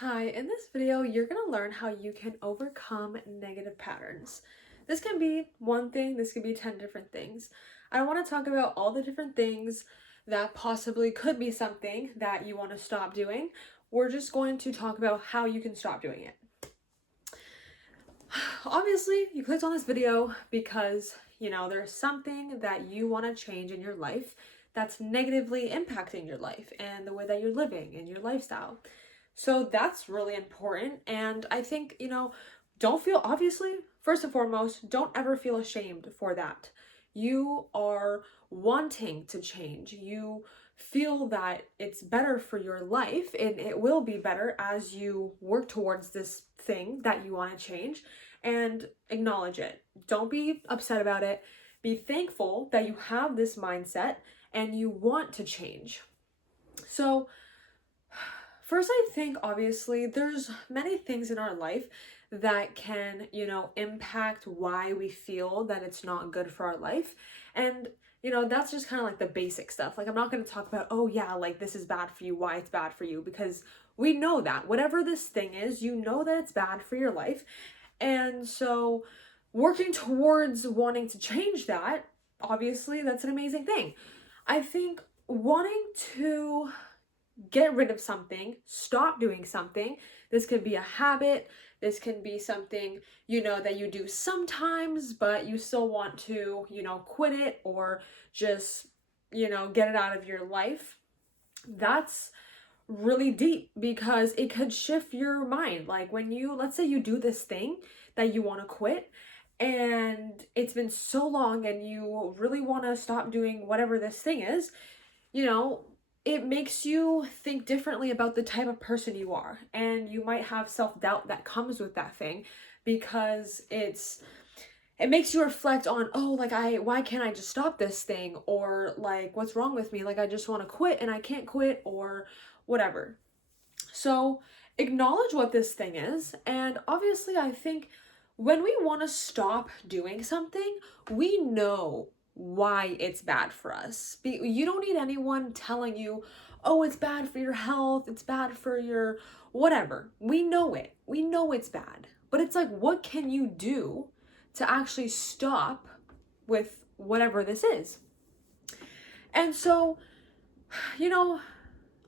Hi, in this video, you're going to learn how you can overcome negative patterns. This can be one thing, this could be 10 different things. I want to talk about all the different things that possibly could be something that you want to stop doing. We're just going to talk about how you can stop doing it. Obviously, you clicked on this video because, there's something that you want to change in your life that's negatively impacting your life and the way that you're living and your lifestyle. So that's really important. And I think, don't feel, obviously, first and foremost, don't ever feel ashamed for that. You are wanting to change. You feel that it's better for your life and it will be better as you work towards this thing that you want to change, and acknowledge it. Don't be upset about it. Be thankful that you have this mindset and you want to change. So, first, I think obviously there's many things in our life that can, impact why we feel that it's not good for our life. And, that's just kind of like the basic stuff. Like, I'm not going to talk about, oh, yeah, like this is bad for you, why it's bad for you, because we know that whatever this thing is, you know that it's bad for your life. And so, working towards wanting to change that, obviously, that's an amazing thing. I think wanting to get rid of something, stop doing something. This could be a habit. This can be something, that you do sometimes, but you still want to, quit it or just, get it out of your life. That's really deep because it could shift your mind. Like when let's say you do this thing that you want to quit and it's been so long and you really want to stop doing whatever this thing is, you know, it makes you think differently about the type of person you are. And you might have self-doubt that comes with that thing because it makes you reflect on, oh, like why can't I just stop this thing? Or like, what's wrong with me? Like I just want to quit and I can't quit or whatever. So acknowledge what this thing is. And obviously, I think when we want to stop doing something, we know why it's bad for us. You don't need anyone telling you, oh, it's bad for your health, it's bad for your whatever. We know it. We know it's bad. But it's like, what can you do to actually stop with whatever this is? And so, you know,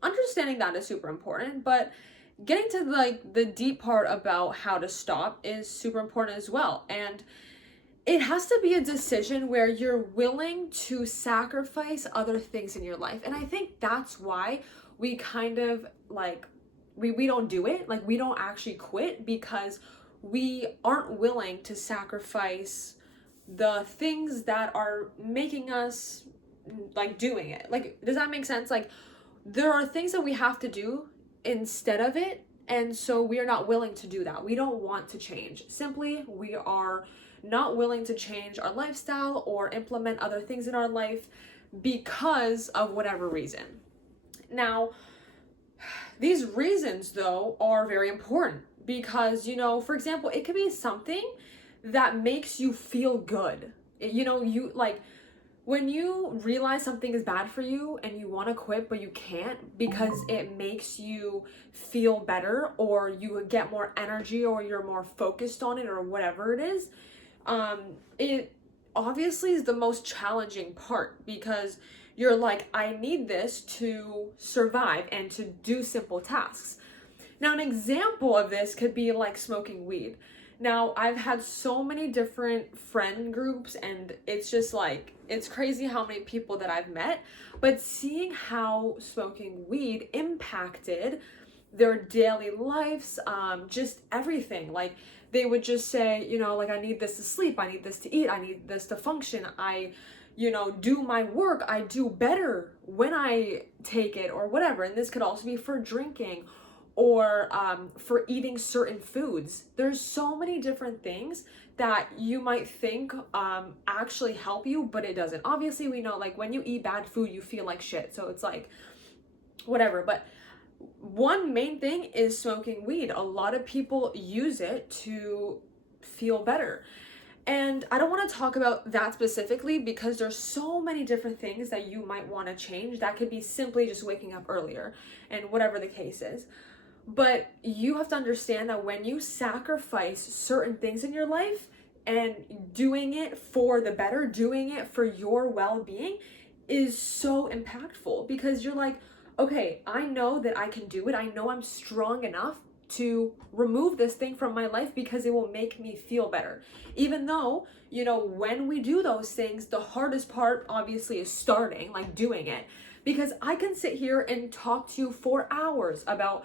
understanding that is super important, but getting to like the deep part about how to stop is super important as well. And it has to be a decision where you're willing to sacrifice other things in your life. And I think that's why we kind of like we don't do it. Like we don't actually quit because we aren't willing to sacrifice the things that are making us like doing it. Like, does that make sense? Like there are things that we have to do instead of it. And so we are not willing to do that. We don't want to change. Simply, we are not willing to change our lifestyle or implement other things in our life because of whatever reason. Now, these reasons, though, are very important because, for example, it could be something that makes you feel good. You like, when you realize something is bad for you and you want to quit but you can't because it makes you feel better or you get more energy or you're more focused on it or whatever it is, it obviously is the most challenging part because you're like, I need this to survive and to do simple tasks. Now, an example of this could be like smoking weed. Now, I've had so many different friend groups, and it's just like, it's crazy how many people that I've met, but seeing how smoking weed impacted their daily lives, just everything. Like, they would just say, like, I need this to sleep, I need this to eat, I need this to function, I do my work, I do better when I take it or whatever. And this could also be for drinking or for eating certain foods. There's so many different things that you might think actually help you, but it doesn't. Obviously, we know like when you eat bad food, you feel like shit. So it's like, whatever. But one main thing is smoking weed. A lot of people use it to feel better. And I don't want to talk about that specifically because there's so many different things that you might want to change. That could be simply just waking up earlier and whatever the case is. But you have to understand that when you sacrifice certain things in your life and doing it for the better, doing it for your well-being is so impactful, because you're like, okay, I know that I can do it. I know I'm strong enough to remove this thing from my life because it will make me feel better. Even though, when we do those things, the hardest part obviously is starting, like doing it. Because I can sit here and talk to you for hours about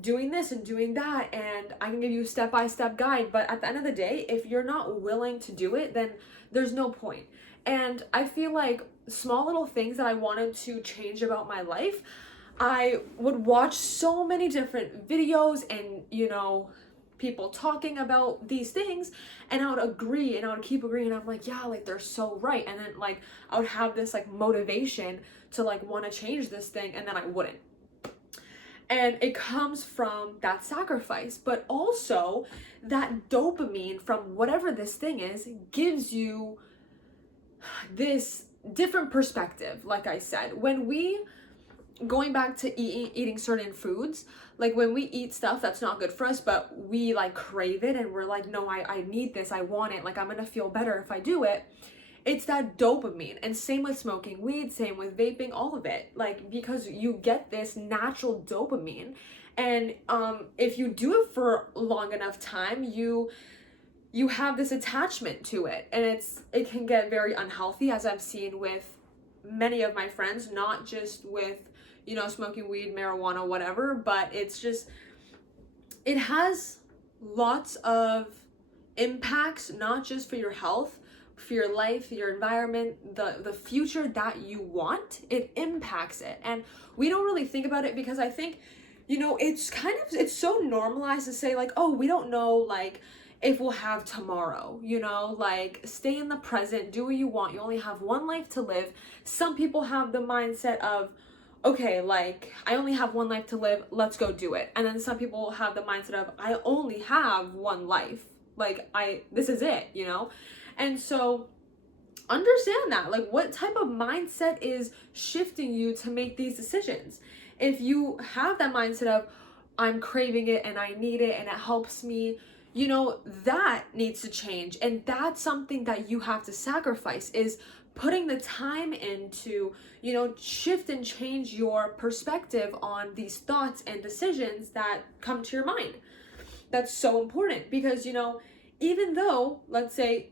doing this and doing that, and I can give you a step-by-step guide, but at the end of the day, if you're not willing to do it, then there's no point. And I feel like small little things that I wanted to change about my life, I would watch so many different videos and people talking about these things, and I would agree and I would keep agreeing, and I'm like, yeah, like they're so right. And then like I would have this like motivation to like want to change this thing, and then I wouldn't. And it comes from that sacrifice, but also that dopamine from whatever this thing is gives you this different perspective. Like I said, when we, going back to eating certain foods, like when we eat stuff that's not good for us, but we like crave it and we're like, no, I need this, I want it, like I'm gonna feel better if I do it. It's that dopamine. And same with smoking weed, same with vaping, all of it. Like, because you get this natural dopamine. And if you do it for long enough time, you have this attachment to it. And it can get very unhealthy, as I've seen with many of my friends, not just with, smoking weed, marijuana, whatever, but it has lots of impacts, not just for your health, for your life, your environment, the future that you want. It impacts it. And we don't really think about it because I think, it's so normalized to say like, oh, we don't know like if we'll have tomorrow, like stay in the present, do what you want. You only have one life to live. Some people have the mindset of, okay, like I only have one life to live, let's go do it. And then some people have the mindset of, I only have one life, like this is it, And so understand that, like what type of mindset is shifting you to make these decisions. If you have that mindset of, I'm craving it and I need it and it helps me, that needs to change. And that's something that you have to sacrifice, is putting the time into, shift and change your perspective on these thoughts and decisions that come to your mind. That's so important because, even though, let's say,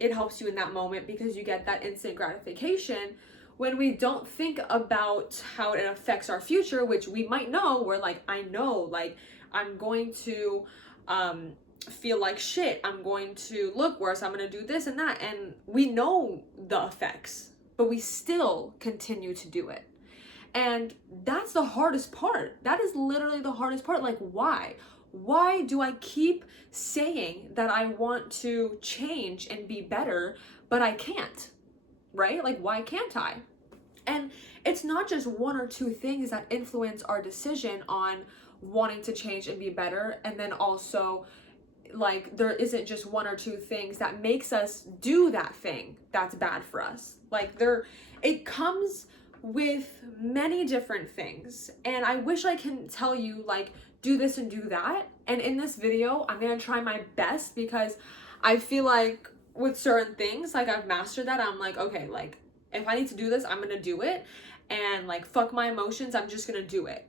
it helps you in that moment because you get that instant gratification, when we don't think about how it affects our future, which we might know, we're like, I know, like I'm going to feel like shit, I'm going to look worse, I'm going to do this and that, and we know the effects, but we still continue to do it. And that's the hardest part. That is literally the hardest part. Like, why do I keep saying that I want to change and be better, but I can't, right? Like, why can't I? And it's not just one or two things that influence our decision on wanting to change and be better. And then also, like, there isn't just one or two things that makes us do that thing that's bad for us. Like, it comes with many different things. And I wish I can tell you, like, do this and do that. And in this video, I'm gonna try my best because I feel like with certain things, like I've mastered that. I'm like, okay, like if I need to do this, I'm gonna do it. And like, fuck my emotions, I'm just gonna do it,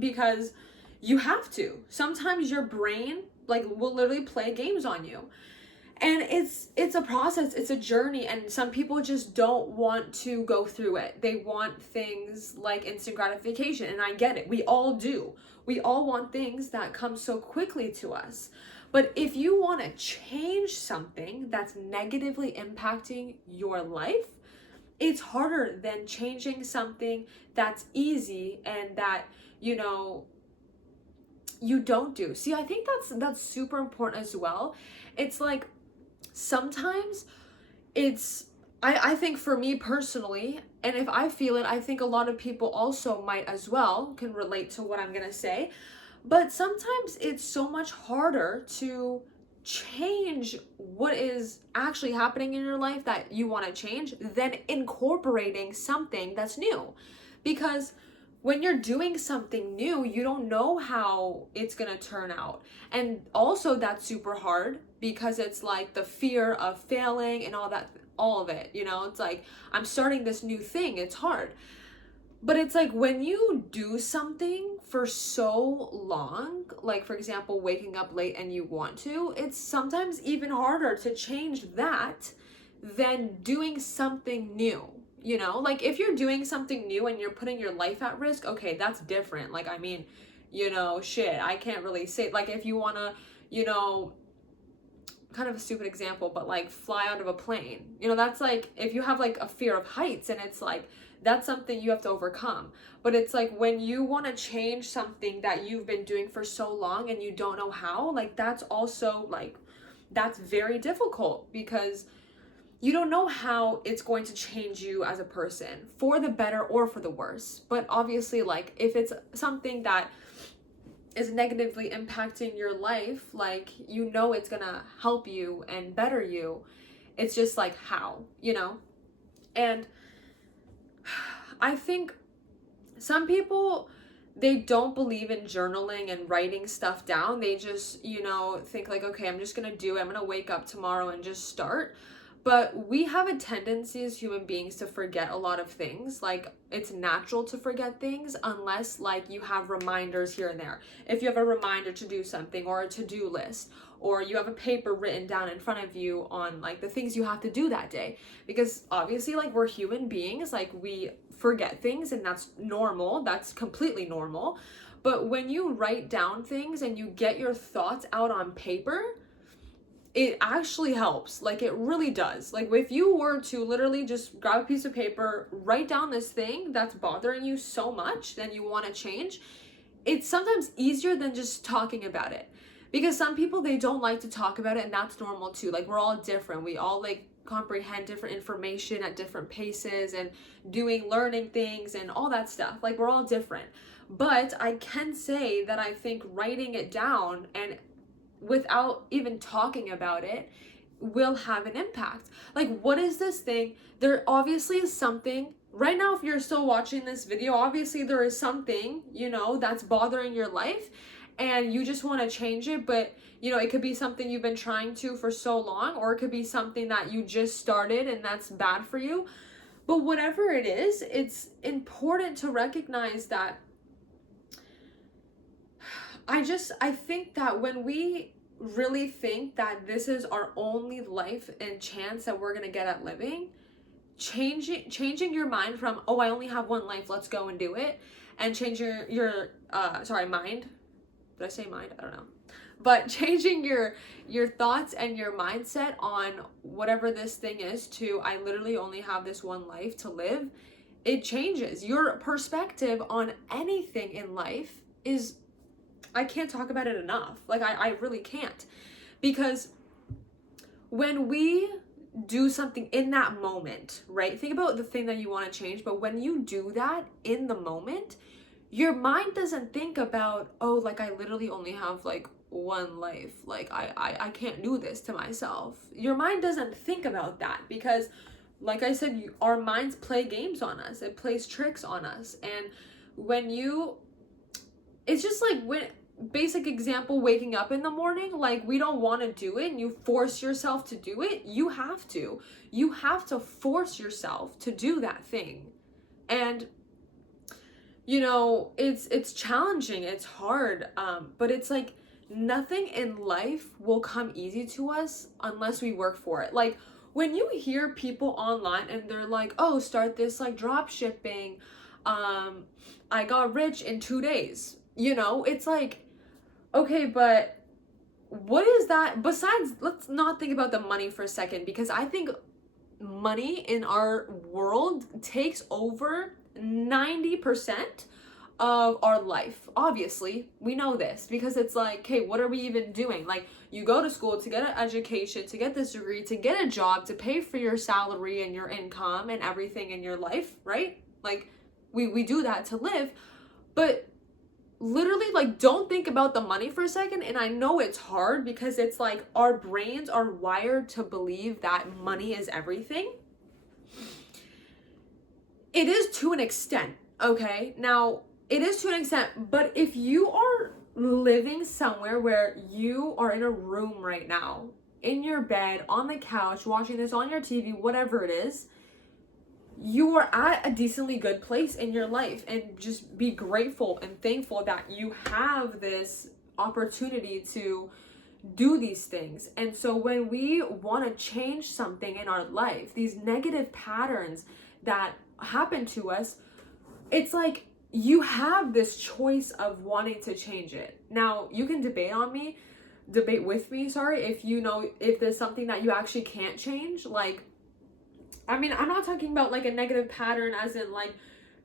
because you have to. Sometimes your brain like will literally play games on you. And it's a process, it's a journey, and some people just don't want to go through it. They want things like instant gratification, and I get it. We all do. We all want things that come so quickly to us. But if you want to change something that's negatively impacting your life, it's harder than changing something that's easy and that, you don't do. See, I think that's super important as well. It's like, sometimes I think for me personally, and if I feel it, I think a lot of people also might as well, can relate to what I'm gonna say, but sometimes it's so much harder to change what is actually happening in your life that you want to change than incorporating something that's new. Because when you're doing something new, you don't know how it's gonna turn out. And also that's super hard because it's like the fear of failing and all that, all of it, you know, it's like I'm starting this new thing, it's hard. But it's like when you do something for so long, like for example, waking up late and you want to, it's sometimes even harder to change that than doing something new. You know, like if you're doing something new and you're putting your life at risk, okay, that's different. Like, I mean, you know, shit, I can't really say, like, if you want to, you know, kind of a stupid example, but like fly out of a plane, you know, that's like if you have like a fear of heights, and it's like that's something you have to overcome. But it's like when you want to change something that you've been doing for so long and you don't know how, like that's also like that's very difficult because you don't know how it's going to change you as a person for the better or for the worse. But obviously, like if it's something that is negatively impacting your life, like you know it's gonna help you and better you. It's just like how, you know? And I think some people, they don't believe in journaling and writing stuff down. They just, you know, think like, okay, I'm just gonna do it. I'm gonna wake up tomorrow and just start. But we have a tendency as human beings to forget a lot of things. Like it's natural to forget things unless like you have reminders here and there. If you have a reminder to do something or a to-do list, or you have a paper written down in front of you on like the things you have to do that day. Because obviously like we're human beings, like we forget things and that's normal. That's completely normal. But when you write down things and you get your thoughts out on paper, it actually helps. Like it really does. Like if you were to literally just grab a piece of paper, write down this thing that's bothering you so much that you want to change, it's sometimes easier than just talking about it. Because some people, they don't like to talk about it, and that's normal too. Like we're all different. We all like comprehend different information at different paces and learning things and all that stuff. Like we're all different. But I can say that I think writing it down and without even talking about it will have an impact. Like what is this thing? There obviously is something right now. If you're still watching this video, obviously there is something, you know, that's bothering your life and you just want to change it. But you know, it could be something you've been trying to for so long, or it could be something that you just started and that's bad for you. But whatever it is, it's important to recognize that I think that when we really think that this is our only life and chance that we're gonna get at living, changing your mind from, oh, I only have one life, let's go and do it, and change your mind. Did I say mind? I don't know. But changing your thoughts and your mindset on whatever this thing is to, I literally only have this one life to live, it changes your perspective on anything in life. Is I can't talk about it enough. Like I really can't. Because when we do something in that moment, right? Think about the thing that you want to change, but when you do that in the moment, your mind doesn't think about, oh, like I literally only have like one life. Like I can't do this to myself. Your mind doesn't think about that because like I said, our minds play games on us. It plays tricks on us. And it's just like when, basic example, waking up in the morning, like we don't want to do it and you force yourself to do it. You have to force yourself to do that thing. And you know, it's challenging, it's hard, but it's like nothing in life will come easy to us unless we work for it. Like when you hear people online and they're like, oh, start this like drop shipping, I got rich in 2 days, you know, it's like, okay, but what is that? Besides, let's not think about the money for a second, because I think money in our world takes over 90% of our life. Obviously, we know this because it's like, okay, what are we even doing? Like, you go to school to get an education, to get this degree, to get a job, to pay for your salary and your income and everything in your life, right? Like, we do that to live, but literally, like, don't think about the money for a second. And I know it's hard because it's like our brains are wired to believe that money is everything. It is to an extent, okay? Now, It is to an extent, but if you are living somewhere where you are in a room right now, in your bed, on the couch, watching this on your TV, whatever it is, you are at a decently good place in your life, and just be grateful and thankful that you have this opportunity to do these things. And so when we want to change something in our life, these negative patterns that happen to us, it's like you have this choice of wanting to change it. Now, you can debate with me, sorry, if you know if there's something that you actually can't change. Like, I mean, I'm not talking about like a negative pattern as in like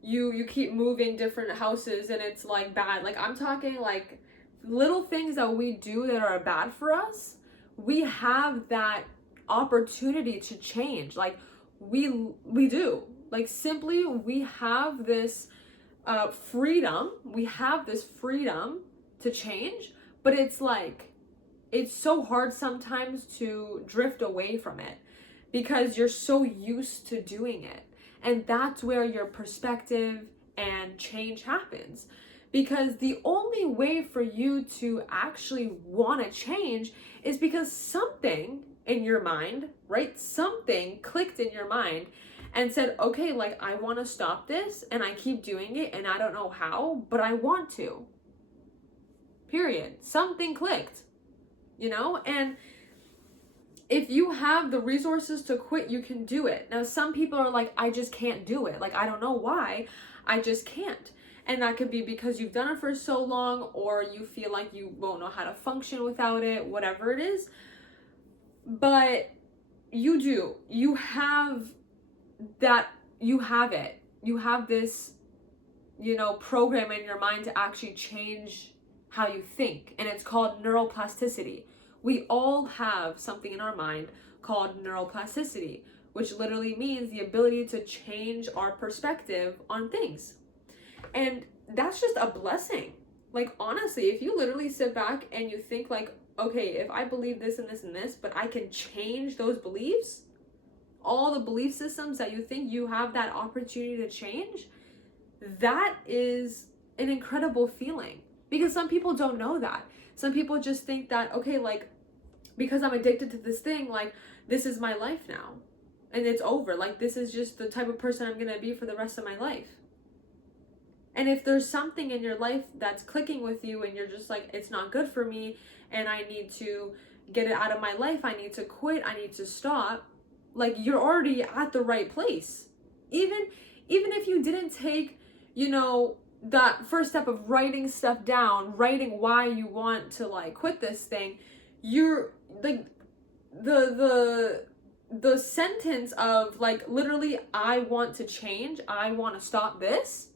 you keep moving different houses and it's like bad. Like, I'm talking like little things that we do that are bad for us. We have that opportunity to change. Like, we do. Like, simply, we have this freedom. We have this freedom to change, but it's like, it's so hard sometimes to drift away from it because you're so used to doing it. And that's where your perspective and change happens. Because the only way for you to actually want to change is because something in your mind, right? Something clicked in your mind and said, okay, like, I want to stop this, and I keep doing it and I don't know how, but I want to. Period. Something clicked, you know? And if you have the resources to quit, you can do it. Now, some people are like, I just can't do it. Like, I don't know why, I just can't. And that could be because you've done it for so long, or you feel like you won't know how to function without it, whatever it is. But you do. You have that, you have it. You have this, you know, program in your mind to actually change how you think. And it's called neuroplasticity. We all have something in our mind called neuroplasticity, which literally means the ability to change our perspective on things. And that's just a blessing. Like, honestly, if you literally sit back and you think like, okay, if I believe this and this and this, but I can change those beliefs, all the belief systems that you think you have that opportunity to change, that is an incredible feeling. Because some people don't know that. Some people just think that, okay, like, because I'm addicted to this thing, like, this is my life now. And it's over. Like, this is just the type of person I'm going to be for the rest of my life. And if there's something in your life that's clicking with you and you're just like, it's not good for me and I need to get it out of my life, I need to quit, I need to stop, like, you're already at the right place. Even if you didn't take, you know, that first step of writing stuff down, writing why you want to like quit this thing, you're like, the sentence of like, literally, I want to change, I want to stop this,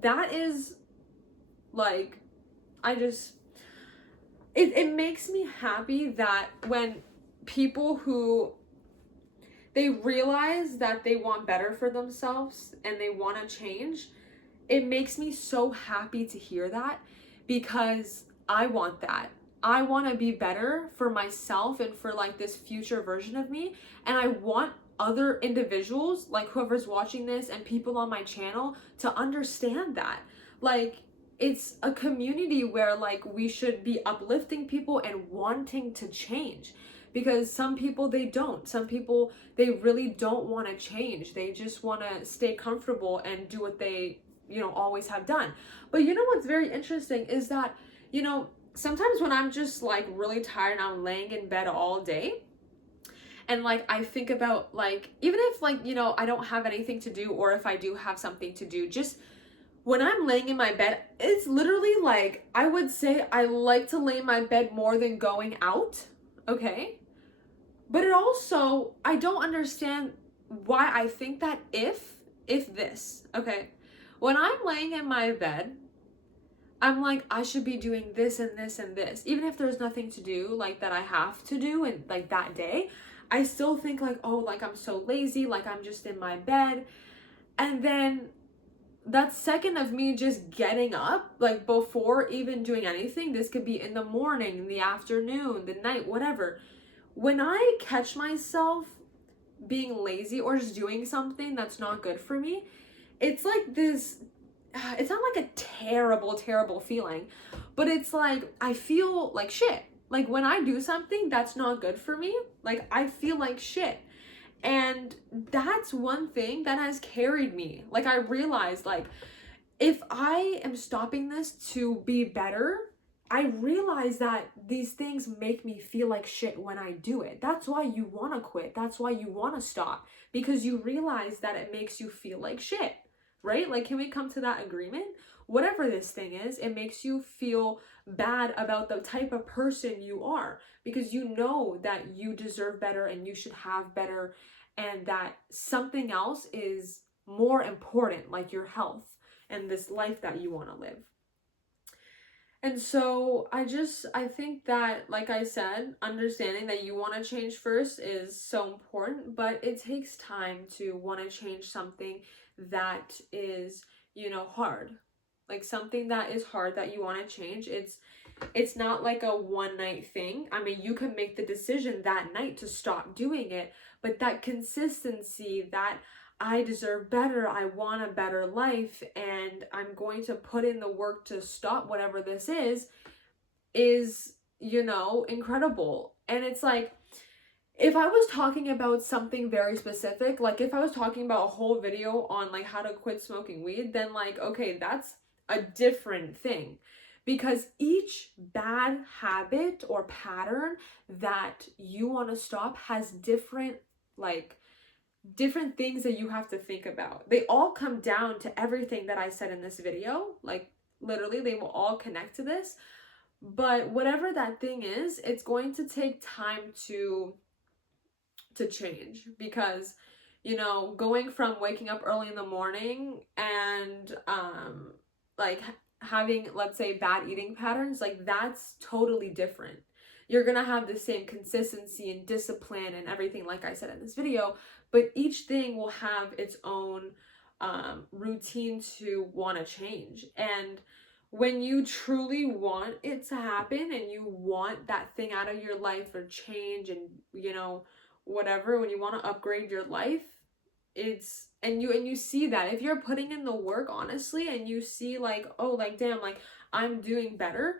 that is like, it makes me happy that when people who, they realize that they want better for themselves and they want to change, it makes me so happy to hear that, because I want that. I want to be better for myself and for like this future version of me. And I want other individuals, like whoever's watching this and people on my channel, to understand that. Like, it's a community where like we should be uplifting people and wanting to change. Because some people, they don't. Some people, they really don't want to change. They just want to stay comfortable and do what they, you know, always have done. But you know what's very interesting is that, you know, sometimes when I'm just like really tired and I'm laying in bed all day, and like I think about like, even if like, you know, I don't have anything to do, or if I do have something to do, just when I'm laying in my bed, it's literally like, I would say I like to lay in my bed more than going out, okay? But it also, I don't understand why I think that if this, okay? When I'm laying in my bed, I'm like, I should be doing this and this and this. Even if there's nothing to do, like, that I have to do in, like, that day, I still think, like, oh, like, I'm so lazy, like, I'm just in my bed. And then that second of me just getting up, like, before even doing anything, this could be in the morning, in the afternoon, the night, whatever. When I catch myself being lazy or just doing something that's not good for me, it's like this, it's not like a terrible, terrible feeling, but it's like I feel like shit. Like when I do something that's not good for me, like I feel like shit. And that's one thing that has carried me. Like I realized, like, if I am stopping this to be better, I realize that these things make me feel like shit when I do it. That's why you want to quit. That's why you want to stop, because you realize that it makes you feel like shit, right? Like, can we come to that agreement? Whatever this thing is, it makes you feel bad about the type of person you are, because you know that you deserve better and you should have better, and that something else is more important, like your health and this life that you want to live. And so I think that, like I said, understanding that you want to change first is so important, but it takes time to want to change something that is, hard. Like something that is hard that you want to change. It's not like a one night thing. I mean, you can make the decision that night to stop doing it, but that consistency, that I deserve better, I want a better life, and I'm going to put in the work to stop whatever this is, incredible. And it's like, if I was talking about something very specific, like if I was talking about a whole video on like how to quit smoking weed, then like, okay, that's a different thing. Because each bad habit or pattern that you want to stop has different things that you have to think about. They all come down to everything that I said in this video. Like literally, they will all connect to this. But whatever that thing is, it's going to take time to change, because going from waking up early in the morning and like having, let's say, bad eating patterns, like that's totally different. You're gonna have the same consistency and discipline and everything, like I said in this video, but each thing will have its own routine to want to change. And when you truly want it to happen and you want that thing out of your life or change, and whatever, when you want to upgrade your life, it's and you see that if you're putting in the work honestly, and you see like, oh, like damn, like I'm doing better.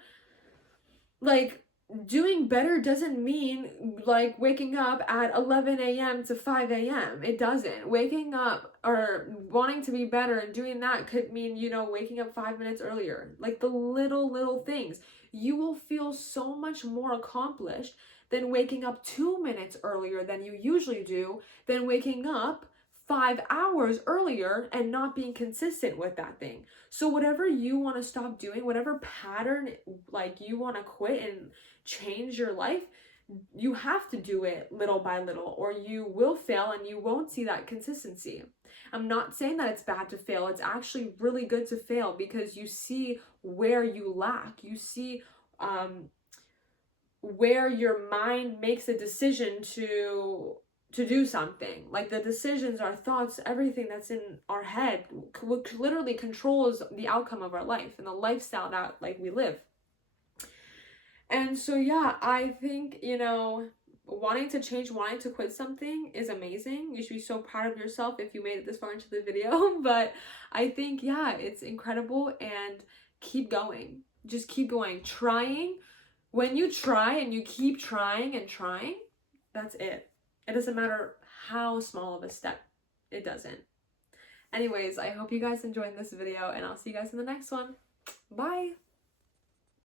Like doing better doesn't mean like waking up at 11 a.m. to 5 a.m. It doesn't. Waking up or wanting to be better and doing that could mean, waking up 5 minutes earlier. Like the little things. You will feel so much more accomplished than waking up 2 minutes earlier than you usually do, than waking up 5 hours earlier and not being consistent with that thing. So whatever you want to stop doing, whatever pattern like you want to quit and change your life, you have to do it little by little, or you will fail and you won't see that consistency. I'm not saying that it's bad to fail. It's actually really good to fail, because you see where you lack. You see where your mind makes a decision to do something. Like the decisions, our thoughts, everything that's in our head literally controls the outcome of our life and the lifestyle that like we live. And so yeah, I think, wanting to change, wanting to quit something is amazing. You should be so proud of yourself if you made it this far into the video. But I think, yeah, it's incredible, and keep going. Just keep going. Trying. When you try and you keep trying and trying, that's it. It doesn't matter how small of a step. It doesn't. Anyways, I hope you guys enjoyed this video, and I'll see you guys in the next one. Bye!